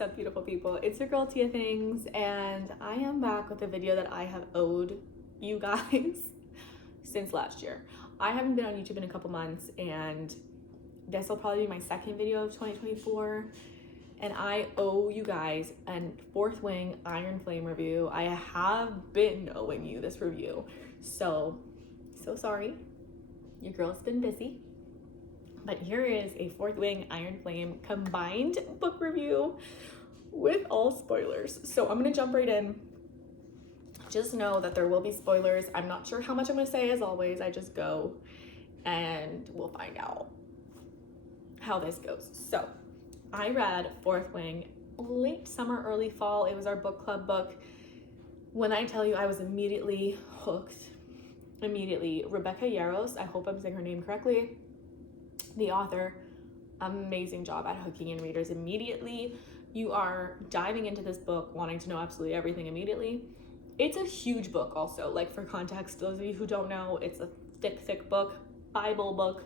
What's up, beautiful people? It's your girl Tia Things, and I am back with a video that I have owed you guys since last year. I haven't been on YouTube in a couple months, and this will probably be my second video of 2024. And I owe you guys a Fourth Wing Iron Flame review. I have been owing you this review, so sorry. Your girl's been busy. But here is a Fourth Wing Iron Flame combined book review with all spoilers. So I'm gonna jump right in. Just know that there will be spoilers. I'm not sure how much I'm gonna say, as always. I just go and we'll find out how this goes. So I read Fourth Wing late summer, early fall. It was our book club book. When I tell you I was immediately hooked, Rebecca Yarros, I hope I'm saying her name correctly, the author, amazing job at hooking in readers immediately. You are diving into this book wanting to know absolutely everything immediately. It's a huge book also. Like, for context, those of you who don't know, it's a thick book, Bible book.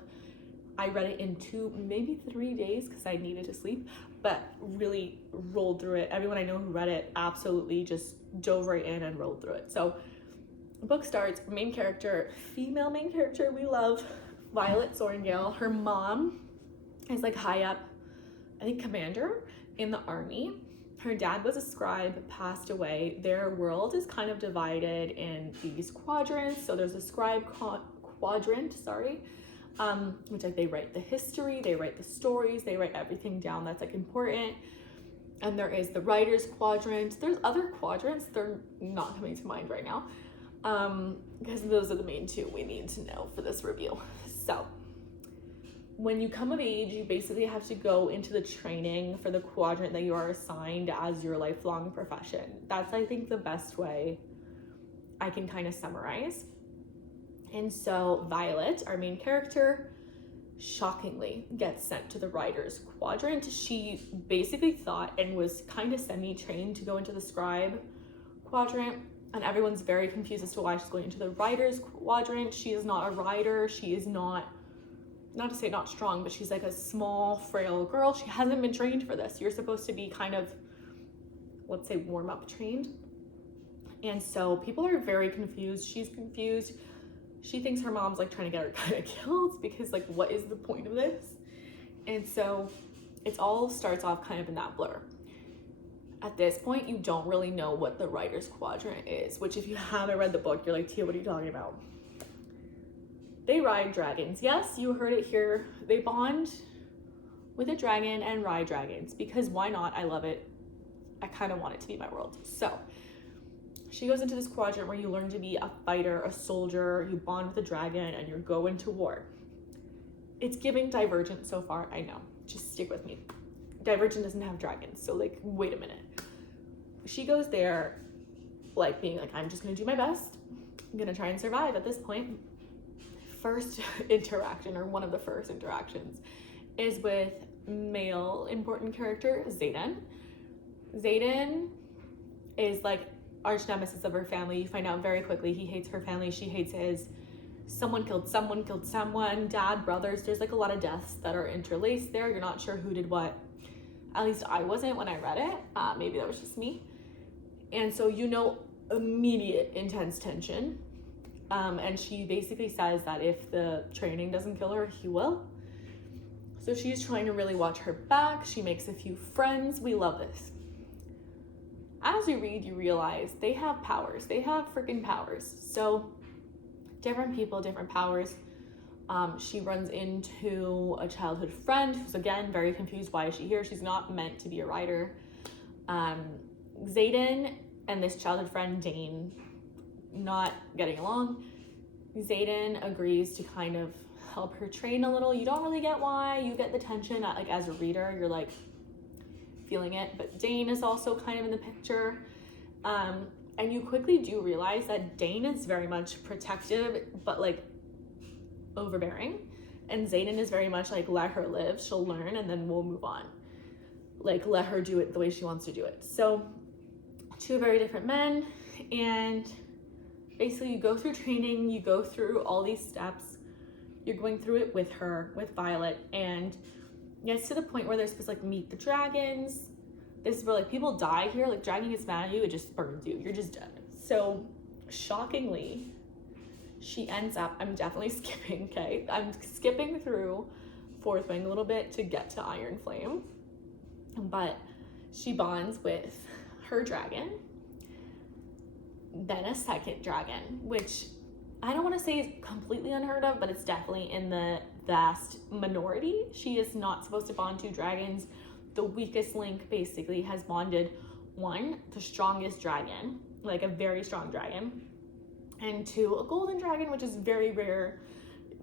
I read it in 2, maybe 3 days because I needed to sleep, but really rolled through it. Everyone I know who read it absolutely just dove right in and rolled through it. So the book starts, main character, female main character we love, Violet Sorrengail. Her mom is like high up, I think commander in the army. Her dad was a scribe, passed away. Their world is kind of divided in these quadrants. So there's a scribe quadrant, which like they write the history, they write the stories, they write everything down that's like important. And there is the writer's quadrant. There's other quadrants, they're not coming to mind right now. Because those are the main two we need to know for this review. So when you come of age, you basically have to go into the training for the quadrant that you are assigned as your lifelong profession. That's, I think, the best way I can kind of summarize. And so Violet, our main character, shockingly gets sent to the writer's quadrant. She basically thought and was kind of semi-trained to go into the scribe quadrant. And everyone's very confused as to why she's going into the writer's quadrant. She is not a writer. She is not to say not strong, but she's like a small, frail girl. She hasn't been trained for this. You're supposed to be kind of, let's say, warm-up trained. And so people are very confused. She's confused. She thinks her mom's like trying to get her kind of killed because like, what is the point of this? And so it all starts off kind of in that blur. At this point, you don't really know what the writer's quadrant is, which if you haven't read the book, you're like, Tia, what are you talking about? They ride dragons. Yes, you heard it here. They bond with a dragon and ride dragons because why not? I love it. I kind of want it to be my world. So she goes into this quadrant where you learn to be a fighter, a soldier, you bond with a dragon, and you're going to war. It's giving Divergent so far, I know. Just stick with me. Divergent doesn't have dragons, so like, wait a minute. She goes there like being like, I'm just gonna do my best. I'm gonna try and survive at this point. First interaction, or one of the first interactions, is with male important character, Xaden. Xaden is like arch nemesis of her family. You find out very quickly he hates her family, she hates his. Someone killed someone, dad, brothers. There's like a lot of deaths that are interlaced there. You're not sure who did what. At least I wasn't when I read it. Maybe that was just me. And so you know, immediate intense tension. And she basically says that if the training doesn't kill her, he will. So she's trying to really watch her back. She makes a few friends. We love this. As you read, you realize they have powers. They have freaking powers. So different people, different powers. She runs into a childhood friend who's, again, very confused. Why is she here? She's not meant to be a writer. Xaden and this childhood friend, Dane, not getting along. Xaden agrees to kind of help her train a little. You don't really get why. You get the tension, like as a reader, you're like feeling it. But Dane is also kind of in the picture. And you quickly do realize that Dane is very much protective, but like overbearing. And Xaden is very much like, let her live, she'll learn, and then we'll move on. Like, let her do it the way she wants to do it. So, two very different men, and basically you go through training, you go through all these steps, you're going through it with her, with Violet, and it gets to the point where they're supposed to like meet the dragons. this is where like people die here, like dragon gets mad at you, it just burns you, you're just dead. So shockingly, she ends up, I'm definitely skipping, okay? I'm skipping through Fourth Wing a little bit to get to Iron Flame, but she bonds with her dragon, then a second dragon, which I don't want to say is completely unheard of, but it's definitely in the vast minority. She is not supposed to bond two dragons. The weakest link basically has bonded one, the strongest dragon, like a very strong dragon, and two, a golden dragon, which is very rare,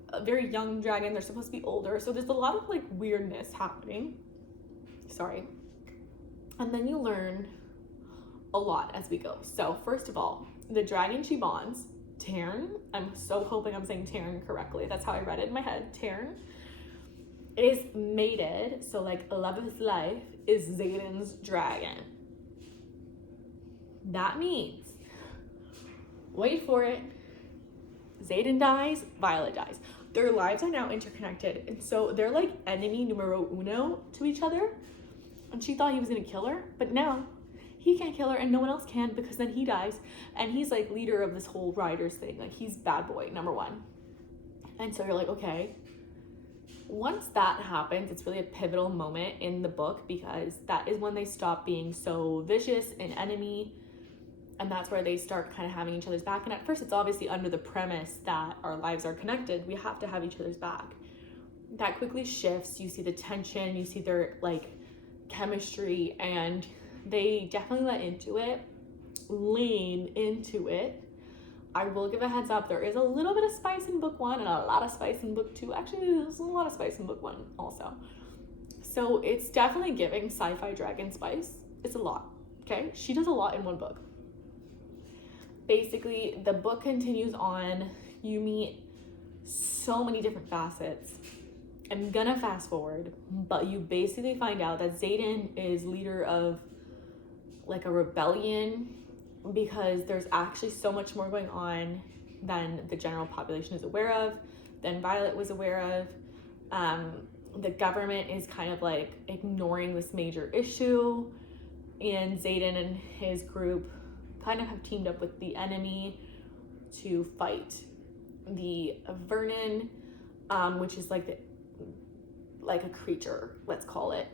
a very young dragon. They're supposed to be older. So there's a lot of like weirdness happening. Sorry. And then you learn a lot as we go. So first of all, the dragon she bonds, Tarn, I'm so hoping I'm saying Tarn correctly. That's how I read it in my head. Tarn is mated, so like 11th life is Xaden's dragon. That means, wait for it, Xaden dies, Violet dies. Their lives are now interconnected, and so they're like enemy numero uno to each other. And she thought he was gonna kill her, but now he can't kill her and no one else can, because then he dies, and he's like leader of this whole Riders thing. Like he's bad boy number one. And so you're like, okay. Once that happens, it's really a pivotal moment in the book, because that is when they stop being so vicious and enemy, and that's where they start kind of having each other's back. And at first it's obviously under the premise that our lives are connected, we have to have each other's back. That quickly shifts. You see the tension, you see their like chemistry, and they definitely lean into it. I will give a heads up, there is a little bit of spice in book one and a lot of spice in book two. Actually, there's a lot of spice in book one also. So it's definitely giving sci-fi dragon spice. It's a lot, okay? She does a lot in one book. Basically, the book continues on. You meet so many different facets. I'm gonna fast forward, but you basically find out that Xaden is leader of like a rebellion, because there's actually so much more going on than the general population is aware of, than Violet was aware of. The government is kind of like ignoring this major issue, and Xaden and his group kind of have teamed up with the enemy to fight the Vernon, which is like a creature, let's call it,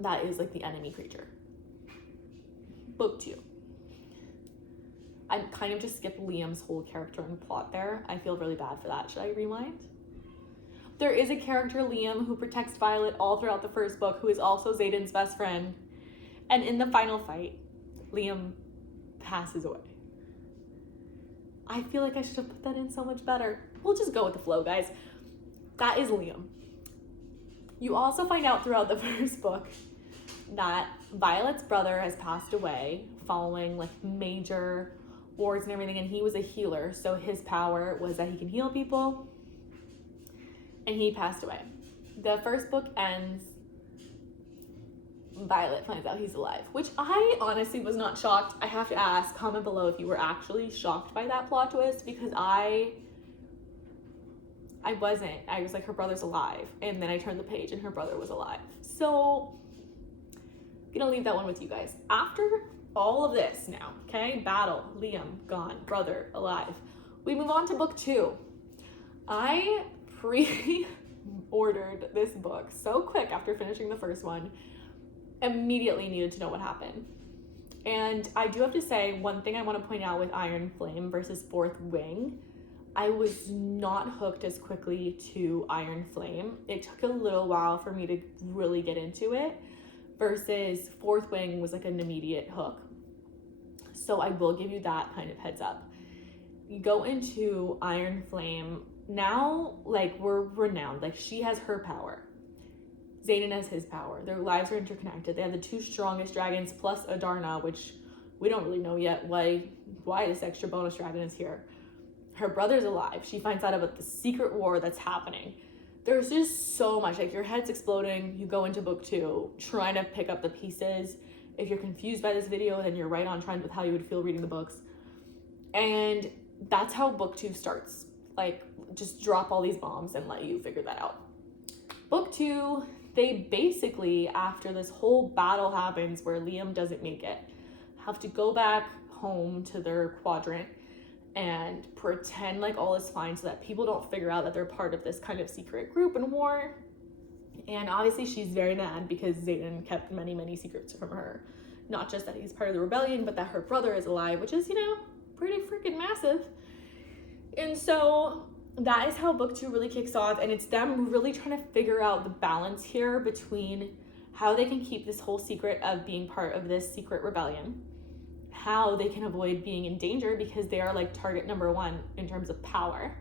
that is like the enemy creature. Book two. I kind of just skipped Liam's whole character and plot there. I feel really bad for that. Should I rewind? There is a character, Liam, who protects Violet all throughout the first book, who is also Xaden's best friend. And in the final fight, Liam passes away. I feel like I should have put that in so much better. We'll just go with the flow, guys. That is Liam. You also find out throughout the first book that Violet's brother has passed away following like major wars and everything, and he was a healer, so his power was that he can heal people, and he passed away. The first book ends, Violet finds out he's alive, which I honestly was not shocked. I have to ask, comment below if you were actually shocked by that plot twist, because I wasn't. I was like, her brother's alive, and then I turned the page and her brother was alive. So I'm gonna leave that one with you guys. After all of this now, okay, battle, Liam gone, brother alive, we move on to book two. I pre-ordered this book so quick after finishing the first one. Immediately needed to know what happened. And I do have to say, one thing I want to point out with Iron Flame versus Fourth Wing, I was not hooked as quickly to Iron Flame. It took a little while for me to really get into it, versus Fourth Wing was like an immediate hook. So I will give you that kind of heads up. You go into Iron Flame, now like we're renowned, like she has her power. Xaden has his power. Their lives are interconnected. They have the two strongest dragons plus Adarna, which we don't really know yet why this extra bonus dragon is here. Her brother's alive. She finds out about the secret war that's happening. There's just so much, like your head's exploding. You go into book two trying to pick up the pieces. If you're confused by this video, then you're right on trend with how you would feel reading the books. And that's how book two starts. Like, just drop all these bombs and let you figure that out. Book two, they basically, after this whole battle happens where Liam doesn't make it, have to go back home to their quadrant and pretend like all is fine so that people don't figure out that they're part of this kind of secret group in war. And obviously she's very mad because Xaden kept many, many secrets from her. Not just that he's part of the rebellion, but that her brother is alive, which is, you know, pretty freaking massive. And so that is how book 2 really kicks off, and it's them really trying to figure out the balance here between how they can keep this whole secret of being part of this secret rebellion, how they can avoid being in danger because they are like target number 1 in terms of power.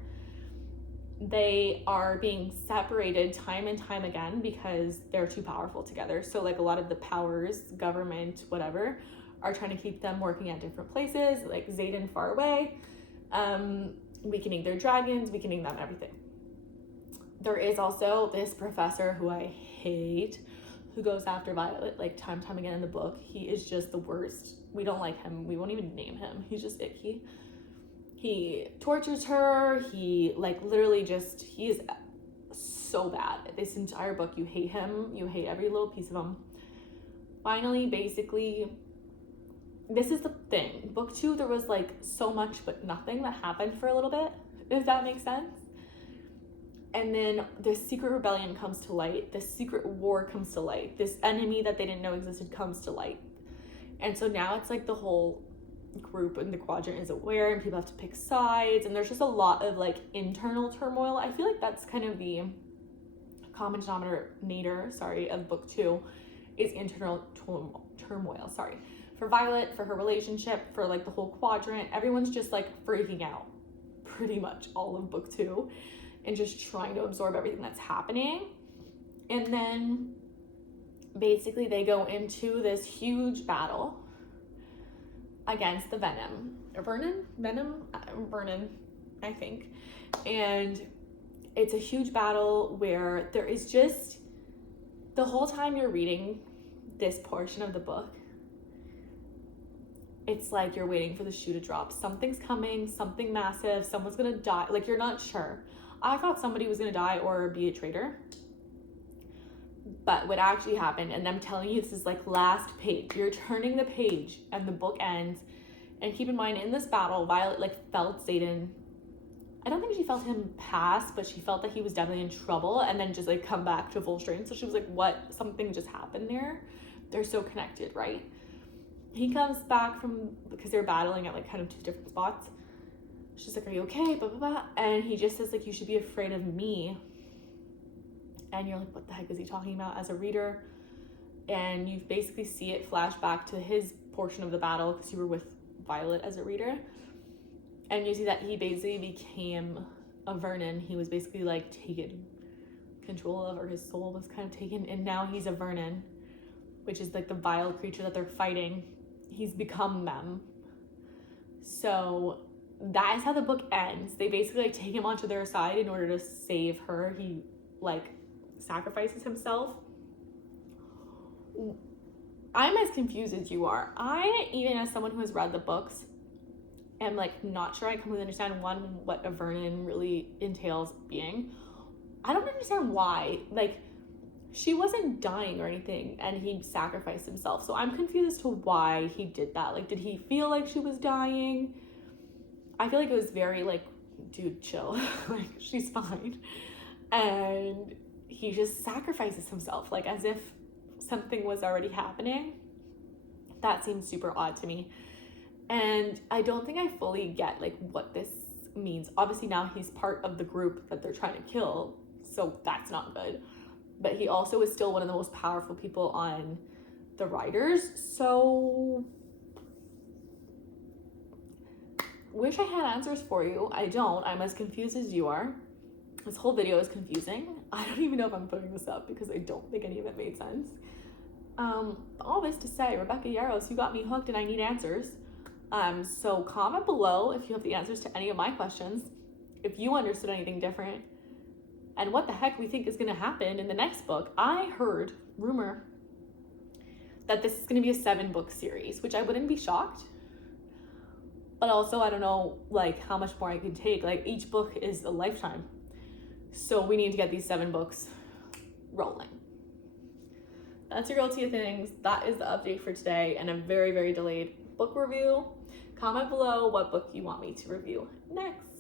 They are being separated time and time again because they're too powerful together. So like a lot of the powers, government, whatever, are trying to keep them working at different places, like Xaden far away, weakening their dragons, weakening them, everything. There is also this professor who I hate, who goes after Violet like time and time again in the book. He is just the worst. We don't like him. We won't even name him. He's just icky. He tortures her. He like literally just, he is so bad. This entire book, you hate him. You hate every little piece of him. Finally, basically, this is the thing. Book 2, there was like so much but nothing that happened for a little bit, if that makes sense. And then this secret rebellion comes to light. This secret war comes to light. This enemy that they didn't know existed comes to light. And so now it's like the whole group in the quadrant is aware and people have to pick sides. And there's just a lot of like internal turmoil. I feel like that's kind of the common denominator, of book 2 is internal turmoil, For Violet, for her relationship, for like the whole quadrant, everyone's just like freaking out pretty much all of book 2 and just trying to absorb everything that's happening. And then basically they go into this huge battle against the Vernon, I think. And it's a huge battle where there is just, the whole time you're reading this portion of the book, it's like you're waiting for the shoe to drop. Something's coming, something massive, someone's gonna die. Like, you're not sure. I thought somebody was gonna die or be a traitor. But what actually happened, and I'm telling you, this is like last page. You're turning the page and the book ends. And keep in mind, in this battle, Violet like felt Xaden. I don't think she felt him pass, but she felt that he was definitely in trouble and then just like come back to full strength. So she was like, what? Something just happened there. They're so connected, right? He comes back from, because they're battling at like kind of 2 different spots. She's like, are you okay? Blah, blah, blah. And he just says like, you should be afraid of me. And you're like, what the heck is he talking about as a reader? And you basically see it flash back to his portion of the battle because you were with Violet as a reader. And you see that he basically became a Vernon. He was basically like taken control of, or his soul was kind of taken. And now he's a Vernon, which is like the vile creature that they're fighting. He's become them. So that is how the book ends. They basically like take him onto their side in order to save her. He like sacrifices himself. I'm as confused as you are. I, even as someone who has read the books, am like not sure I completely understand what a Vernon really entails being. I don't understand why. Like, she wasn't dying or anything and he sacrificed himself. So I'm confused as to why he did that. Like, did he feel like she was dying? I feel like it was very like, dude, chill. Like, she's fine. And he just sacrifices himself, like as if something was already happening. That seems super odd to me. And I don't think I fully get like what this means. Obviously now he's part of the group that they're trying to kill, so that's not good. But he also is still one of the most powerful people on the Riders, so wish I had answers for you. I don't. I'm as confused as you are. This whole video is confusing. I don't even know if I'm putting this up because I don't think any of it made sense. All this to say, Rebecca Yarros, you got me hooked and I need answers. So comment below if you have the answers to any of my questions, if you understood anything different, and what the heck we think is going to happen in the next book. I heard rumor that this is going to be a 7-book series, which I wouldn't be shocked. But also, I don't know like how much more I could take. Like, each book is a lifetime. So we need to get these 7 books rolling. that's your girl Tia Things. That is the update for today, and a very, very delayed book review. Comment below what book you want me to review next.